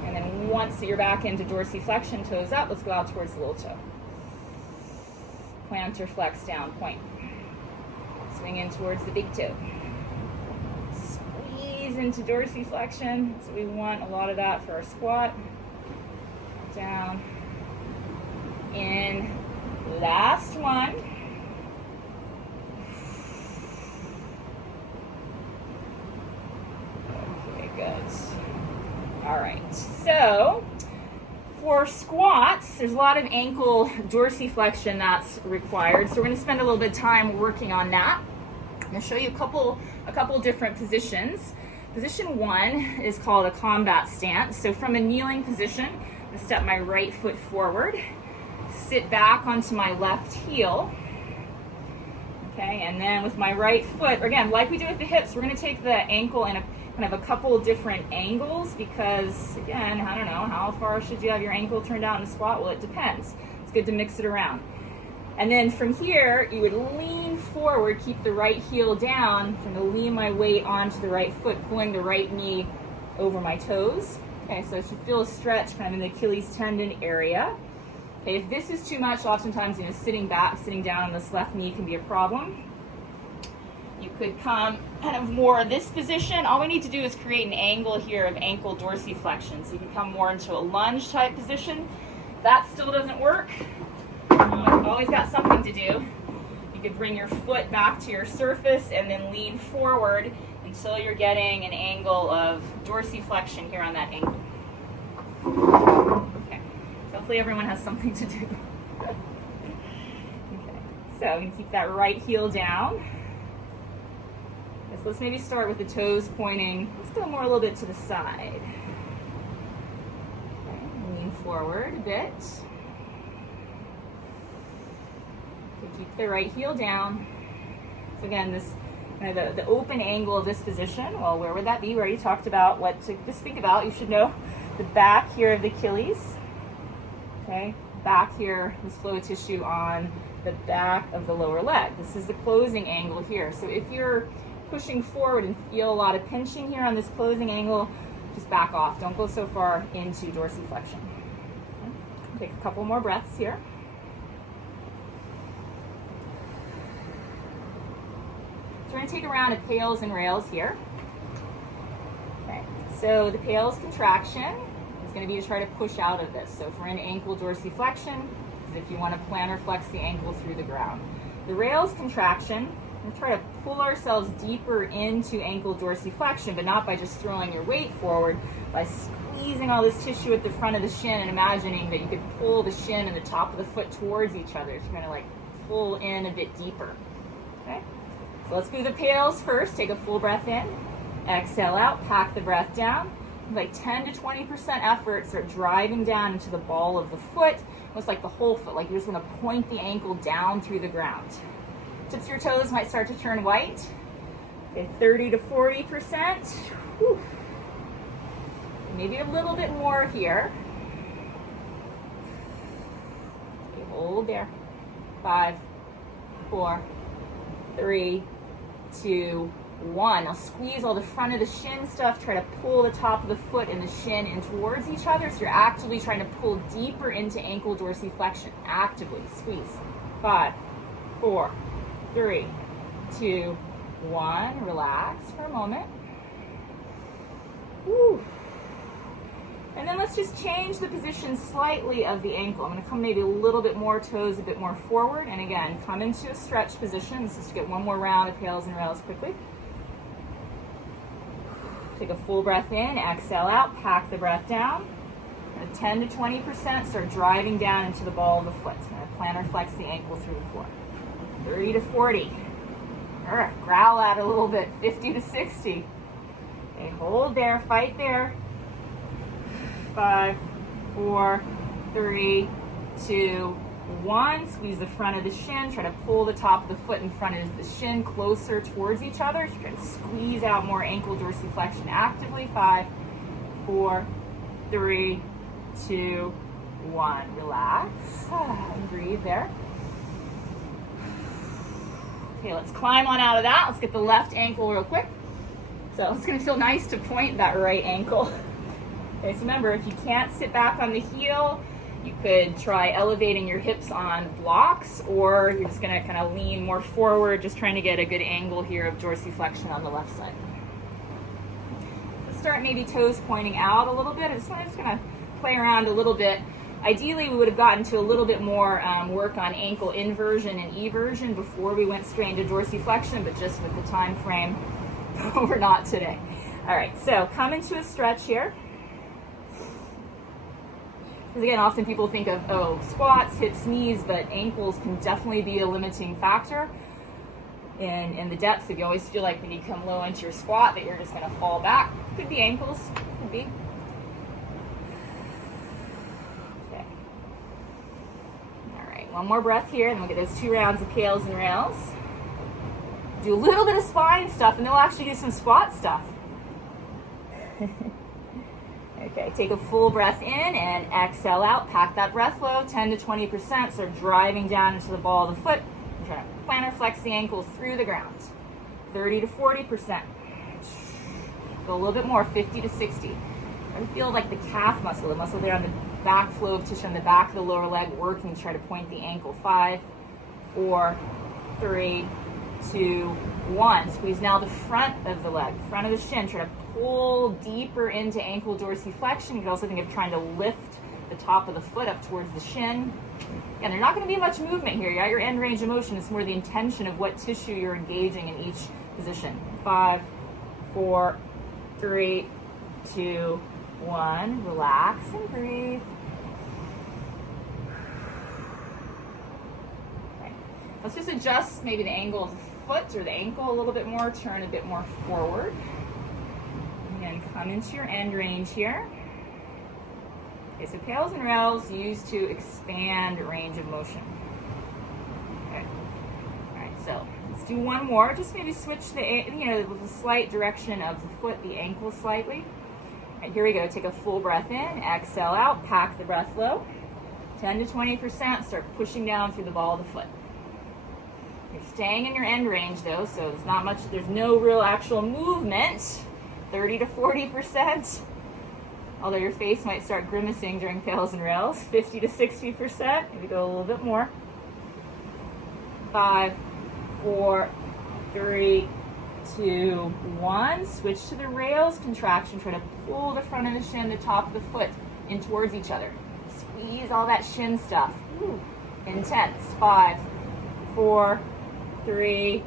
And then once you're back into dorsiflexion, toes up, let's go out towards the little toe. Plantar flex down, point. Swing in towards the big toe. Into dorsiflexion, so we want a lot of that for our squat. Down, in, last one. Okay, good. All right, so for squats, there's a lot of ankle dorsiflexion that's required, so we're going to spend a little bit of time working on that. I'm going to show you a couple different positions. Position one is called a combat stance. So from a kneeling position, I'm going to step my right foot forward, sit back onto my left heel. Okay, and then with my right foot, again, like we do with the hips, we're going to take the ankle in a kind of a couple different angles because, again, I don't know, how far should you have your ankle turned out in a squat? Well, it depends. It's good to mix it around. And then from here, you would lean forward, keep the right heel down. I'm going to lean my weight onto the right foot, pulling the right knee over my toes. Okay, so I should feel a stretch kind of in the Achilles tendon area. Okay, if this is too much, oftentimes, sitting down on this left knee can be a problem. You could come kind of more this position. All we need to do is create an angle here of ankle dorsiflexion. So you can come more into a lunge type position. If that still doesn't work, you've always got something to do. You could bring your foot back to your surface and then lean forward until you're getting an angle of dorsiflexion here on that ankle. Okay, hopefully everyone has something to do. Okay, so you can keep that right heel down. So let's maybe start with the toes pointing. Let's go more a little bit to the side. Okay, lean forward a bit. Keep the right heel down. So again, this the open angle of this position, well, where would that be? We already talked about what to just think about. You should know the back here of the Achilles. Okay, back here, this flow tissue on the back of the lower leg. This is the closing angle here. So if you're pushing forward and feel a lot of pinching here on this closing angle, just back off. Don't go so far into dorsiflexion. Okay. Take a couple more breaths here. So we're going to take a round of pails and rails here. Okay, so the pails contraction is going to be to try to push out of this. So if we're in ankle dorsiflexion, if you want to plantar flex the ankle through the ground. The rails contraction, we'll try to pull ourselves deeper into ankle dorsiflexion, but not by just throwing your weight forward, by squeezing all this tissue at the front of the shin and imagining that you could pull the shin and the top of the foot towards each other. So you're going to like pull in a bit deeper. Okay, so let's do the pails first. Take a full breath in, exhale out, pack the breath down. Like 10 to 20% effort, start driving down into the ball of the foot, almost like the whole foot, like you're just going to point the ankle down through the ground. Tips of your toes might start to turn white. Okay, 30 to 40%. Whew. Maybe a little bit more here. Okay, hold there. 5, 4, 3, 2, 1. Now squeeze all the front of the shin stuff. Try to pull the top of the foot and the shin in towards each other. So you're actively trying to pull deeper into ankle dorsiflexion. Actively squeeze. 5, 4, 3, 2, 1. Relax for a moment. Woo. And then let's just change the position slightly of the ankle. I'm going to come maybe a little bit more, toes a bit more forward. And again, come into a stretch position. This is to get one more round of pails and rails quickly. Take a full breath in, exhale out, pack the breath down. 10 to 20%, start driving down into the ball of the foot. Plantar flex the ankle through the floor. 30 to 40. Growl out a little bit. 50 to 60. Okay, hold there, fight there. 5, 4, 3, 2, 1. Squeeze the front of the shin. Try to pull the top of the foot in front of the shin closer towards each other. Try to squeeze out more ankle dorsiflexion actively. 5, 4, 3, 2, 1. Relax. And breathe there. Okay, let's climb on out of that. Let's get the left ankle real quick. So it's going to feel nice to point that right ankle. Okay, so remember, if you can't sit back on the heel, you could try elevating your hips on blocks, or you're just going to kind of lean more forward, just trying to get a good angle here of dorsiflexion on the left side. Let's start maybe toes pointing out a little bit. I'm just going to play around a little bit. Ideally, we would have gotten to a little bit more work on ankle inversion and eversion before we went straight into dorsiflexion, but just with the time frame, we're not today. All right, so come into a stretch here. Because again, often people think of, squats, hips, knees, but ankles can definitely be a limiting factor in the depth. If you always feel like when you come low into your squat that you're just going to fall back, could be ankles, could be. Okay. All right, one more breath here, and we'll get those 2 rounds of pails and rails. Do a little bit of spine stuff, and then we'll actually do some squat stuff. Okay, take a full breath in and exhale out. Pack that breath low, 10 to 20%. Start driving down into the ball of the foot. Try to plantar flex the ankle through the ground. 30 to 40%. Go a little bit more, 50 to 60. I feel like the calf muscle, the muscle there on the back flow of tissue on the back of the lower leg working to try to point the ankle. 5, 4, 3, 2, 1. Squeeze now the front of the leg, front of the shin. Try to pull deeper into ankle dorsiflexion. You can also think of trying to lift the top of the foot up towards the shin. And there's not going to be much movement here. You're at your end range of motion. It's more the intention of what tissue you're engaging in each position. 5, 4, 3, 2, 1. Relax and breathe. Okay. Let's just adjust maybe the angle of the foot or the ankle a little bit more. Turn a bit more forward. And come into your end range here. Okay, so pails and rails used to expand range of motion. Okay. All right, so let's do one more. Just maybe switch the slight direction of the foot, the ankle slightly. All right, here we go. Take a full breath in, exhale out, pack the breath low. 10 to 20%. Start pushing down through the ball of the foot. You're staying in your end range though, so there's not much. There's no real actual movement. 30 to 40%, although your face might start grimacing during pails and rails. 50 to 60%, maybe go a little bit more. 5, 4, 3, 2, 1. Switch to the rails contraction. Try to pull the front of the shin, the top of the foot in towards each other. Squeeze all that shin stuff. Ooh, intense. 5, 4, 3,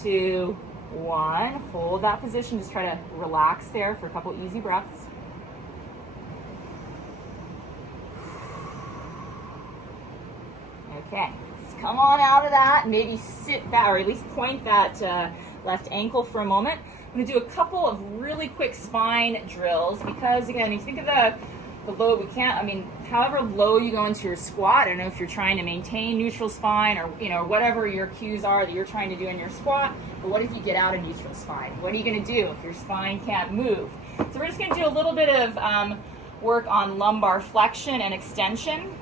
2, 1. Hold that position. Just try to relax there for a couple easy breaths. Okay, let's come on out of that, and maybe sit back, or at least point that left ankle for a moment. I'm going to do a couple of really quick spine drills because, again, if you think of the low, however low you go into your squat, I don't know if you're trying to maintain neutral spine or, whatever your cues are that you're trying to do in your squat, but what if you get out of neutral spine? What are you going to do if your spine can't move? So we're just going to do a little bit of work on lumbar flexion and extension.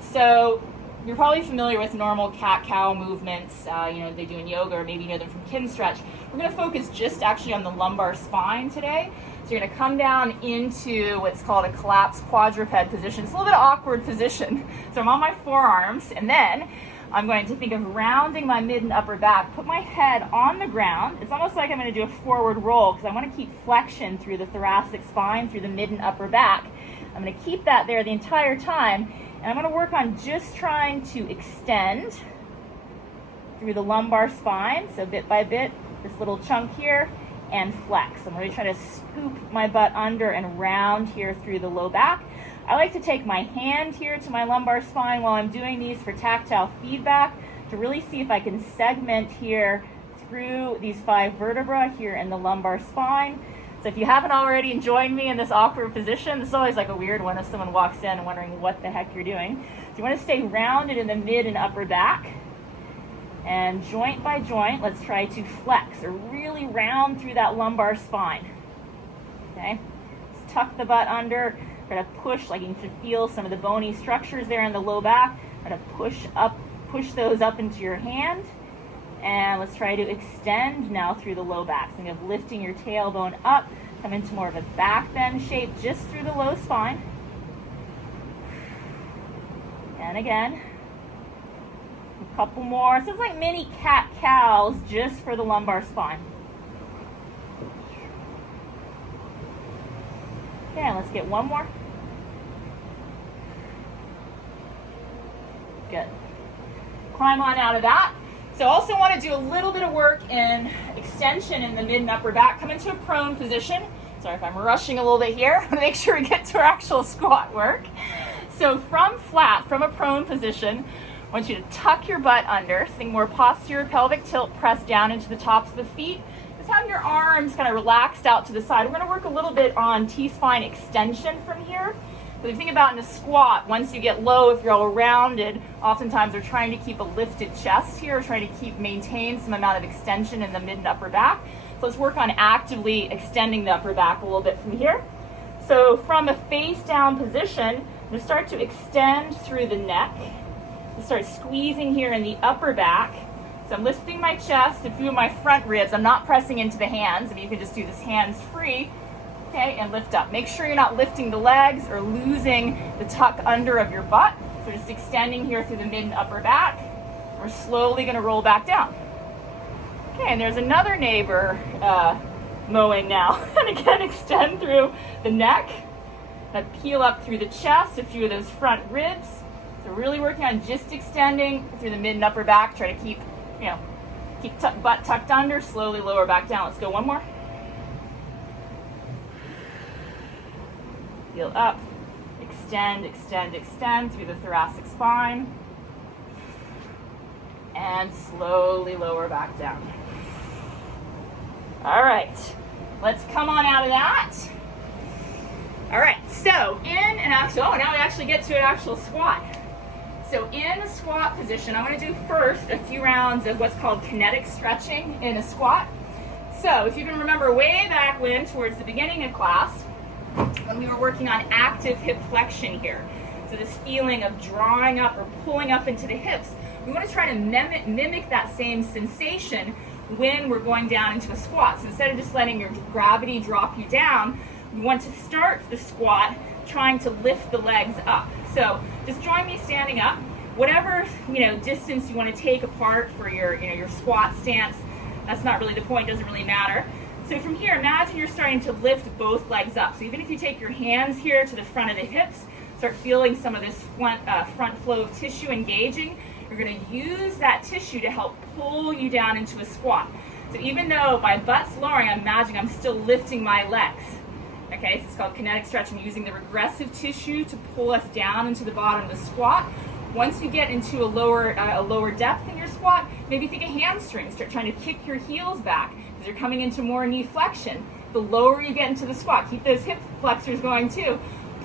So you're probably familiar with normal cat-cow movements, they do in yoga, or maybe you know them from Kinstretch. We're going to focus just actually on the lumbar spine today. So you're going to come down into what's called a collapsed quadruped position. It's a little bit awkward position. So I'm on my forearms, and then I'm going to think of rounding my mid and upper back, put my head on the ground. It's almost like I'm going to do a forward roll because I want to keep flexion through the thoracic spine, through the mid and upper back. I'm going to keep that there the entire time, and I'm going to work on just trying to extend through the lumbar spine, so bit by bit, this little chunk here, and flex. I'm really trying to scoop my butt under and round here through the low back. I like to take my hand here to my lumbar spine while I'm doing these for tactile feedback to really see if I can segment here through these 5 vertebrae here in the lumbar spine. So if you haven't already joined me in this awkward position, this is always like a weird one if someone walks in and wondering what the heck you're doing. So you want to stay rounded in the mid and upper back. And joint by joint, let's try to flex or really round through that lumbar spine. Okay, just tuck the butt under, try to push, like you should feel some of the bony structures there in the low back. Try to push those up into your hand. And let's try to extend now through the low back. So think of lifting your tailbone up, come into more of a back bend shape just through the low spine. And again. A couple more. So it's like mini cat-cows just for the lumbar spine. Okay, and let's get one more. Good. Climb on out of that. So also want to do a little bit of work in extension in the mid and upper back. Come into a prone position. Sorry if I'm rushing a little bit here. Make sure we get to our actual squat work. So from a prone position, I want you to tuck your butt under, think more posterior pelvic tilt, press down into the tops of the feet. Just have your arms kind of relaxed out to the side. We're going to work a little bit on T-spine extension from here. So if you think about in a squat, once you get low, if you're all rounded, oftentimes we're trying to keep a lifted chest here, trying to maintain some amount of extension in the mid and upper back. So let's work on actively extending the upper back a little bit from here. So from a face down position, I'm going to start to extend through the neck. Start squeezing here in the upper back. So I'm lifting my chest, a few of my front ribs. I'm not pressing into the hands. I mean, you can just do this hands free, okay, and lift up. Make sure you're not lifting the legs or losing the tuck under of your butt. So just extending here through the mid and upper back. We're slowly going to roll back down. Okay, and there's another neighbor mowing now. And again, extend through the neck. Now peel up through the chest, a few of those front ribs. So really working on just extending through the mid and upper back. Try to keep butt tucked under, slowly lower back down. Let's go one more. Feel up, extend, extend, extend through the thoracic spine. And slowly lower back down. All right, let's come on out of that. All right, so now we actually get to an actual squat. So in the squat position, I'm going to do first a few rounds of what's called kinetic stretching in a squat. So if you can remember way back when, towards the beginning of class, when we were working on active hip flexion here, so this feeling of drawing up or pulling up into the hips, we want to try to mimic that same sensation when we're going down into a squat. So instead of just letting your gravity drop you down, we want to start the squat trying to lift the legs up. So just join me standing up. Whatever distance you want to take apart for your squat stance, that's not really the point, doesn't really matter. So from here, imagine you're starting to lift both legs up. So even if you take your hands here to the front of the hips, start feeling some of this front flow of tissue engaging. You're going to use that tissue to help pull you down into a squat. So even though my butt's lowering, I'm imagining I'm still lifting my legs. Okay, so it's called kinetic stretching, using the regressive tissue to pull us down into the bottom of the squat, Once you get into a lower depth in your squat, maybe think of hamstrings. Start trying to kick your heels back because you're coming into more knee flexion. The lower you get into the squat, keep those hip flexors going too.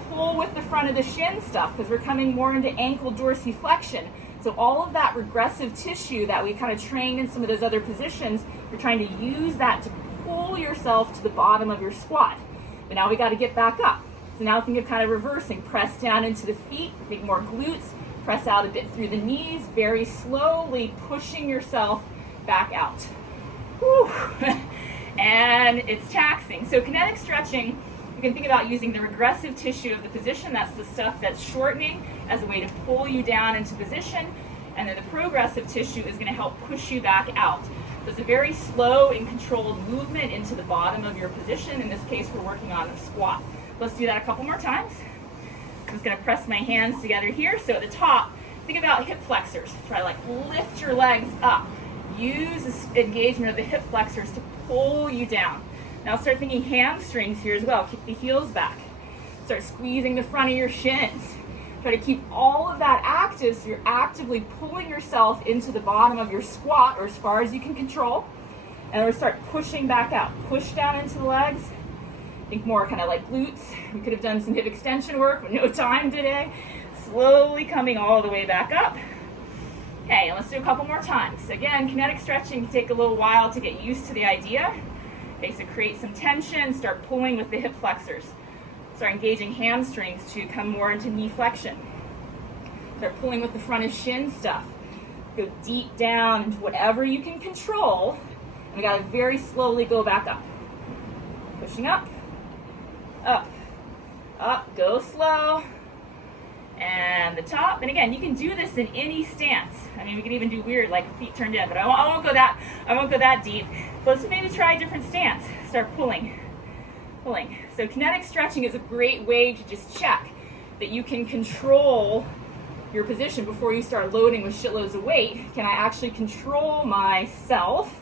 Pull with the front of the shin stuff because we're coming more into ankle dorsiflexion. So all of that regressive tissue that we kind of trained in some of those other positions, we're trying to use that to pull yourself to the bottom of your squat. But now we got to get back up. So now think of kind of reversing. Press down into the feet, make more glutes, press out a bit through the knees, very slowly pushing yourself back out. Whew. And it's taxing. So kinetic stretching, you can think about using the regressive tissue of the position. That's the stuff that's shortening as a way to pull you down into position. And then the progressive tissue is going to help push you back out. So it's a very slow and controlled movement into the bottom of your position. In this case, we're working on a squat. Let's do that a couple more times. I'm just going to press my hands together here. So at the top, think about hip flexors. Try to like lift your legs up. Use this engagement of the hip flexors to pull you down. Now start thinking hamstrings here as well. Kick the heels back. Start squeezing the front of your shins. Try to keep all of that active so you're actively pulling yourself into the bottom of your squat or as far as you can control. And we'll start pushing back out. Push down into the legs. Think more kind of like glutes. We could have done some hip extension work, but no time today. Slowly coming all the way back up. Okay, let's do a couple more times. Again, kinetic stretching can take a little while to get used to the idea. Okay, so create some tension, start pulling with the hip flexors. Start engaging hamstrings to come more into knee flexion. Start pulling with the front of shin stuff. Go deep down into whatever you can control. And we gotta very slowly go back up. Pushing up, up, go slow. And the top, and again, you can do this in any stance. I mean, we can even do weird, like feet turned in, but I won't go that deep. So let's maybe try a different stance. Start pulling. So kinetic stretching is a great way to just check that you can control your position before you start loading with shitloads of weight. Can I actually control myself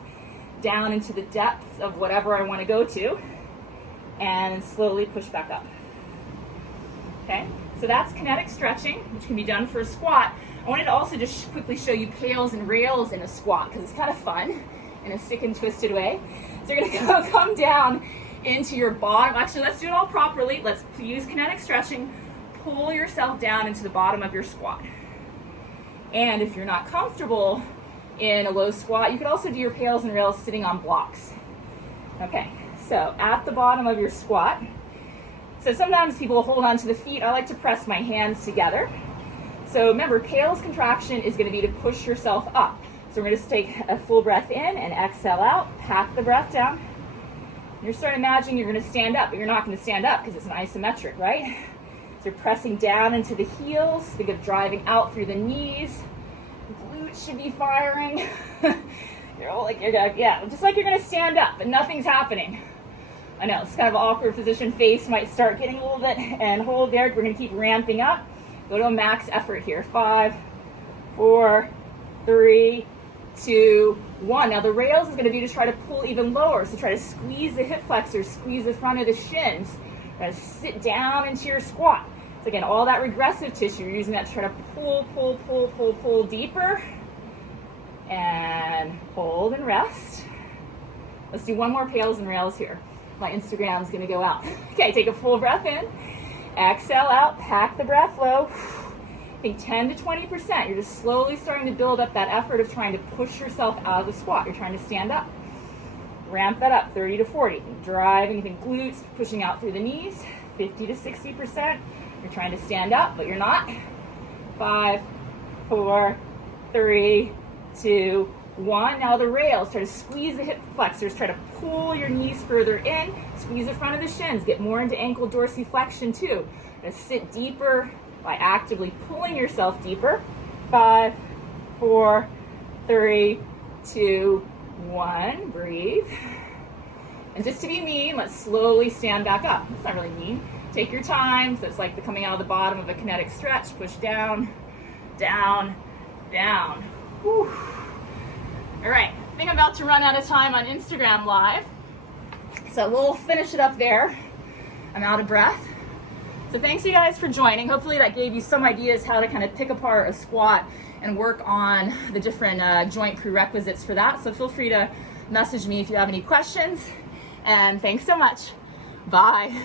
down into the depths of whatever I want to go to, and slowly push back up. Okay? So that's kinetic stretching, which can be done for a squat. I wanted to also just quickly show you pails and rails in a squat because it's kind of fun in a sick and twisted way. So you're going to come down into your bottom. Actually, let's do it all properly. Let's use kinetic stretching. Pull yourself down into the bottom of your squat. And if you're not comfortable in a low squat, you could also do your pails and rails sitting on blocks. Okay, so at the bottom of your squat, so sometimes people will hold on to the feet. I like to press my hands together. So remember, pails contraction is going to be to push yourself up. So we're going to take a full breath in and exhale out. Pack the breath down. You're starting to imagine you're going to stand up, but you're not going to stand up because it's an isometric, right? So you're pressing down into the heels. Think of driving out through the knees. Glutes should be firing. You're all like, just like you're going to stand up, but nothing's happening. I know, it's kind of an awkward position. Face might start getting a little bit, and hold there. We're going to keep ramping up. Go to a max effort here. 5, 4, 3, 2, 1. Now the rails is going to be to try to pull even lower. So try to squeeze the hip flexors, squeeze the front of the shins. Try to sit down into your squat. So again, all that regressive tissue, you're using that to try to pull deeper. And hold and rest. Let's do one more pails and rails here. My Instagram's gonna go out. Okay, take a full breath in. Exhale out, pack the breath low. I think 10 to 20%. You're just slowly starting to build up that effort of trying to push yourself out of the squat. You're trying to stand up. Ramp that up, 30 to 40. Driving the glutes, pushing out through the knees. 50 to 60%. You're trying to stand up, but you're not. 5, 4, 3, 2, 1. Now the rails, try to squeeze the hip flexors, try to pull your knees further in, squeeze the front of the shins, get more into ankle dorsiflexion too. Just sit deeper by actively pulling yourself deeper. 5, 4, 3, 2, 1. Breathe. And just to be mean, let's slowly stand back up. It's not really mean. Take your time. So it's like the coming out of the bottom of a kinetic stretch. Push down, down, down. Whew. All right, I think I'm about to run out of time on Instagram Live. So we'll finish it up there. I'm out of breath. So thanks you guys for joining. Hopefully that gave you some ideas how to kind of pick apart a squat and work on the different joint prerequisites for that. So feel free to message me if you have any questions. And thanks so much. Bye.